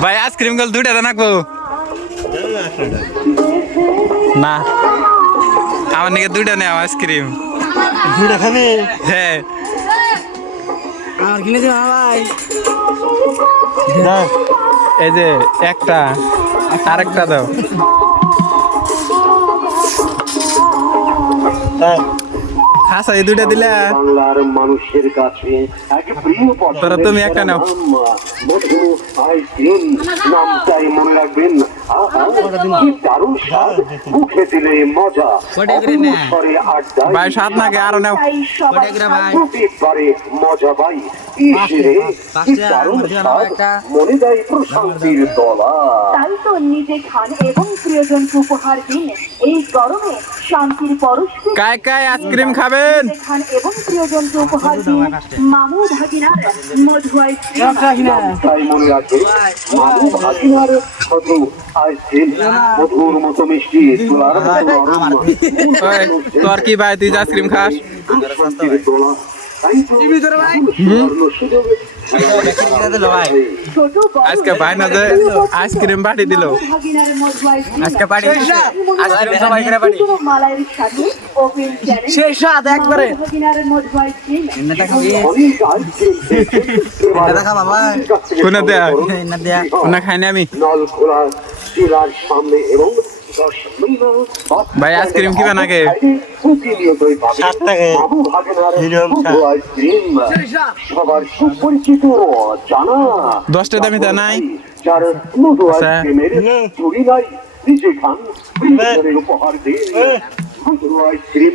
ভাই আইসক্রিম গুলো দুইটা দেন রাখবো না আমার নাকি দুইটা নেই আইসক্রিম দুইটা খাবে হ্যাঁ আমার কিনে দিও ভাই এই যে একটা আরেকটা দাও আচ্ছা এই দুইটা দিলে বাংলার মানুষের কাছে এক প্রিয় পদ তোরা তুমি একটা নাও মধু আইসক্রিম নামটাই মনে রাখবেন কি দারুণ স্বাদ মুখে দিলে মজা অপরিসরে আড্ডায় ভাই সাত নাকি আরো নাও প্রতিবারে মজা ভাই ইসরে কি দারুণ স্বাদ মনে দেয় প্রশান্তির দলা তাই তো নিজে খান এবং প্রিয়জনকে উপহার দিন এই গরমে শান্তির পরশ কায় কায় আইসক্রিম খাবেন খান এবং প্রিয়জনকে উপহার দিন মামু ভাগিনার মধু আইসক্রিম তাই মনে রাখবে মামু ভাগিনার মধু আইসক্রিম মধুর মতো মিষ্টি তোলার মতো নরম। ওই, তোর কি ভাই তুই আইসক্রিম খাস শান্তির দোলা তাই তো সুবর্ণ সুযোগে ছোট বড় আজকে ভাই না যে আইসক্রিম বাটি দিল ভাগিনার মধু আইসক্রিম আজকে বাটি আইসক্রিম সবাই করে বাটি মালাইয়ের সাথে ওপেন চ্যালেঞ্জ সেই স্বাদ একবারে ভাগিনার মধু আইসক্রিম অনেক আইসক্রিম দেখা বাবা কোনে দেয়া না দেয়া না খাইনি আমি নল খোলা চুলার সামনে এবং 10 মিনিট ভাই আইসক্রিম কিবা নাকি 7 টাকা আইসক্রিম সবার সুপরিচিত জানা 10 টাকা দামি তা নাই যার মধু আইসক্রিমের চুরি নাই নিজে খান উপহার দিন মধু আইসক্রিম